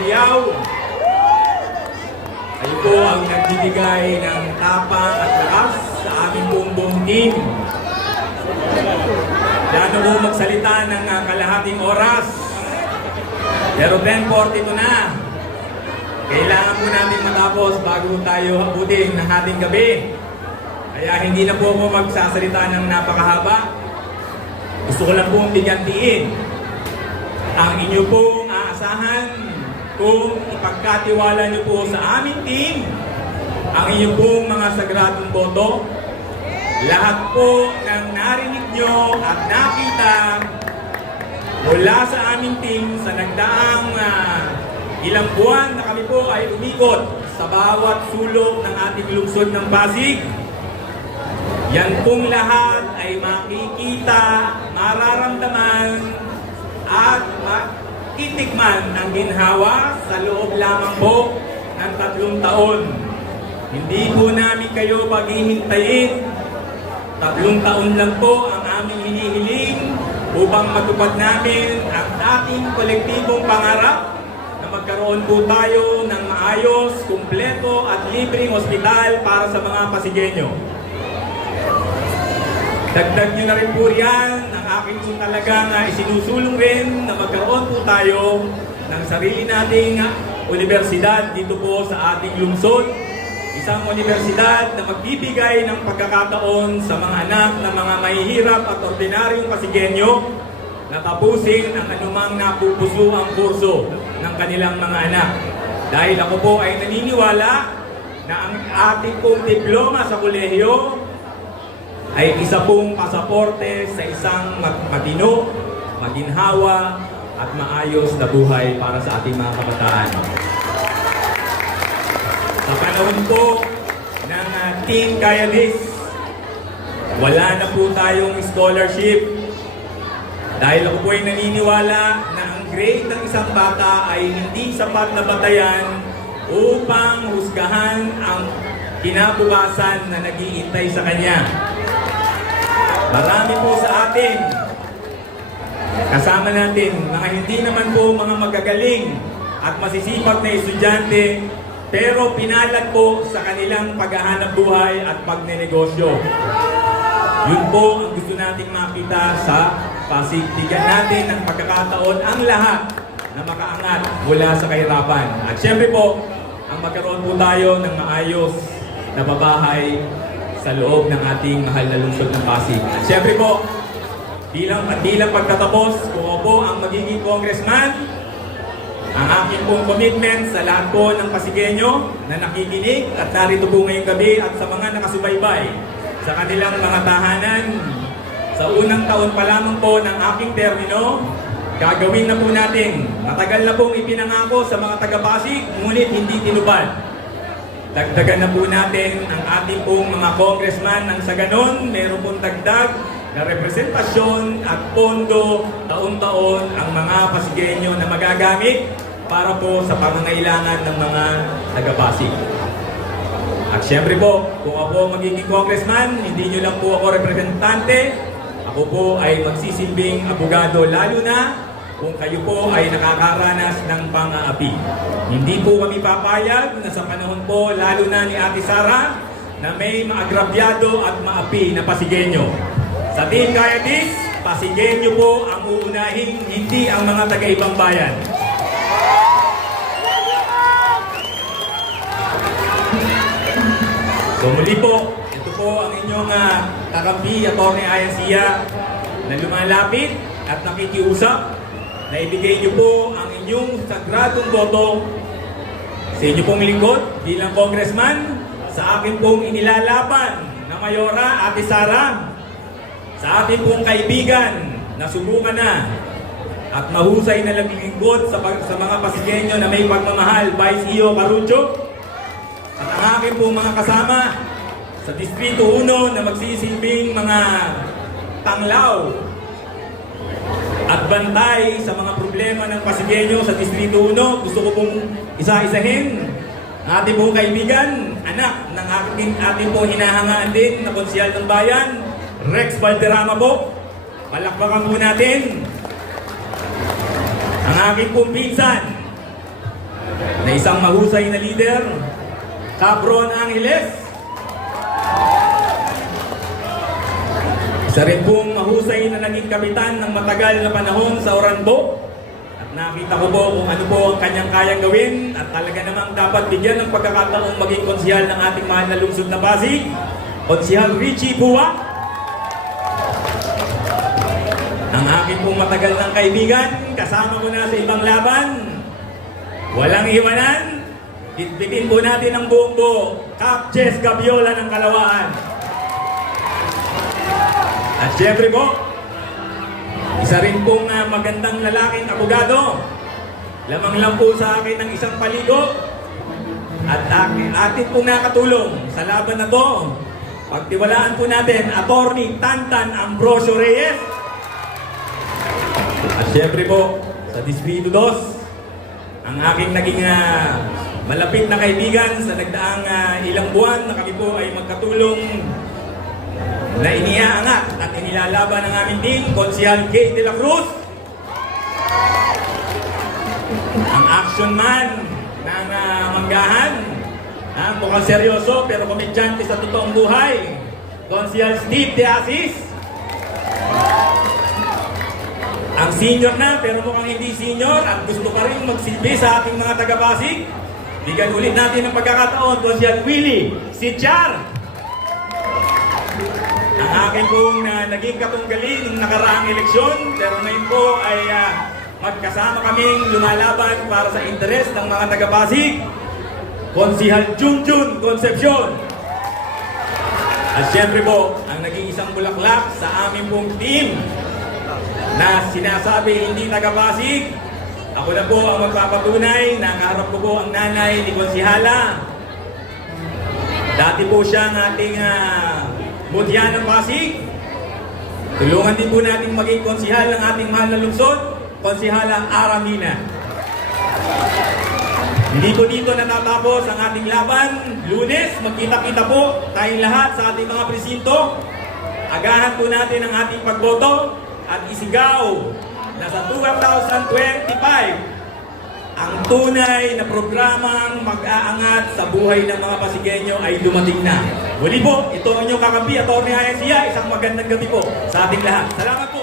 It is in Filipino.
Aliaw. Kayo po ang nagbibigay ng tapang at lakas sa aming buong team. Plano po magsalita ng kalahating oras. Pero 10:42 na. Kailangan po natin matapos bago tayo abutin ng ating gabi. Kaya hindi na po ako magsasalita ng napakahaba. Gusto ko lang pong bigyan-tiin ang inyo pong aasahan kung ipagkatiwala niyo po sa aming team ang inyo pong mga sagradong boto. Lahat po ng narinig nyo at nakita mula sa aming team sa nagdaang ilang buwan na kami po ay umikot sa bawat sulok ng ating lungsod ng Pasig. Yan pong lahat ay makikita, mararamdaman at matitikman ang ginhawa sa loob lamang po ng 3 taon. Hindi po namin kayo paghihintayin. 3 taon lang po ang aming hinihiling upang matupad namin ang ating kolektibong pangarap na magkaroon po tayo ng maayos, kumpleto at libreng ospital para sa mga Pasigenyo. Dagdag nyo na rin po yan ang aking po talagang isinusulong rin na magkaroon po tayo ng sarili nating universidad dito po sa ating lungsod. Isang universidad na magbibigay ng pagkakataon sa mga anak ng mga mahihirap at ordinaryong Pasigenyo na tapusin ang anumang napupuso ang kurso ng kanilang mga anak. Dahil ako po ay naniniwala na ang ating pong diploma sa kolehiyo ay isa pong pasaporte sa isang matino, maginhawa at maayos na buhay para sa ating mga kabataan. Sa panahon po ng Team Kaya This, wala na po tayong scholarship. Dahil ako po ay naniniwala na ang grade ng isang bata ay hindi sapat na batayan upang husgahan ang kinabukasan na nag-iintay sa kanya. Marami po sa atin, kasama natin, mga hindi naman po mga magagaling at masisipag na estudyante, pero pinalag po sa kanilang paghahanap buhay at pagnenegosyo. Yun po ang gusto nating makita sa Pasig. Bigyan natin ng pagkakataon ang lahat na makaangat mula sa kahirapan. At syempre po, ang magkaroon po tayo ng maayos na babahay sa loob ng ating mahal na lungsod ng Pasig. At syempre po, bilang pagtatapos, kung ako po ang magiging congressman, ang aking pong commitment sa lahat po ng Pasigenyo na nakikinig at narito po ngayong gabi at sa mga nakasubaybay sa kanilang mga tahanan, sa unang taon pa lamang po ng aking termino, gagawin na po natin. Matagal na pong ipinangako sa mga taga-Pasig, ngunit hindi tinupad. Dagdagan na po natin ang ating pong mga congressman nang sa ganon, meron pong dagdag na representasyon at pondo taon-taon ang mga Pasigenyo na magagamit para po sa pangangailangan ng mga taga-Pasig. At syempre po, kung ako magiging congressman, hindi nyo lang po ako representante, ako po ay magsisilbing abogado, lalo na kung kayo po ay nakakaranas ng pang-aapi. Hindi po kami papayag na sa panahon po, lalo na ni Ate Sara, na may maagrabyado at maapi na Pasigenyo. Sa Team Kaya This, Pasigenyo po ang uunahin, hindi ang mga taga-ibang bayan. So muli po, ito po ang inyong kakampi, Atty. Ayan Sia, na lumalapit at nakikiusap na ibigay niyo po ang inyong sagradong boto sa inyo pong lingkod bilang congressman sa akin pong inilalaban na Mayora, Ate Sara, sa ating pong kaibigan na subukan na at mahusay na naglilingkod sa mga Pasigenyo na may pagmamahal, Vice Iyo Carucho, at ang aking pong mga kasama sa Distrito 1 na magsisilbing mga tanglaw at bantay sa mga problema ng Pasigenyo sa Distrito 1. Gusto ko pong isa-isahin ang ating pong kaibigan, anak ng ating pong hinahangaan din na konsyal ng bayan, Rex Valderrama po. Palakpakan po natin ang aking pong pinsan, na isang mahusay na leader, Cabron Angeles. Isa rin pong mahusay na naging kapitan ng matagal na panahon sa Oranbo. At nakita ko po kung ano po ang kanyang kayang gawin at talaga namang dapat bigyan ng pagkakataong maging konsihal ng ating mahal na lungsod na Pasig, Konsihal Richie Buwa. Ang akin pong matagal ng kaibigan, kasama ko na sa ibang laban, walang iwanan, bitbitin po natin ang buong buo, Cap Jess Gabiola ng Kalawaan. At syempre po, isa rin pong magandang lalaking abogado, lamang lang po sa akin ng isang paligo, at atin pong nakatulong sa laban na to. Pagtiwalaan po natin, Attorney Tantan Ambrosio Reyes. At syempre po, sa Distrito 2, ang aking naging malapit na kaibigan sa nagdaang ilang buwan na kami po ay magkatulong na iniaangat at inilalaban ng aming team, Konsihal Kate de la Cruz. Ang action man ng manggahan, mukhang seryoso pero komedyante sa totoong buhay, Konsihal Steve de Asis. Ang senior na pero mukhang hindi senior at gusto pa rin magsilbi sa ating mga taga-Pasig. Bigyan ulit natin ng pagkakataon, Konsihal Willie Sichar. Ang akin pong naging katunggali ng nakaraang eleksyon, pero ngayon po ay magkasama kaming lumalaban para sa interes ng mga taga-Pasig, Konsihal Junjun Concepcion. At siyempre po, ang naging isang bulaklak sa aming pong team na sinasabi hindi taga-Pasig, ako na po ang magpapatunay na kaharap ko po ang nanay ni Konsihala. Dati po siya ang ating Mutya ng Pasig. Tulungan din po natin maging konsihal ng ating mahal na lungsod, Konsihala Aramina. Hindi po dito natatapos ang ating laban. Lunes, magkita-kita po tayong lahat sa ating mga presinto. Agahan po natin ang ating pagboto at isigaw na sa 2025 ang tunay na programang mag-aangat sa buhay ng mga Pasigenyo ay dumating na. Muli po, ito ang inyong kakampi, Atty. ISIA. Isang magandang gabi po sa ating lahat. Salamat po.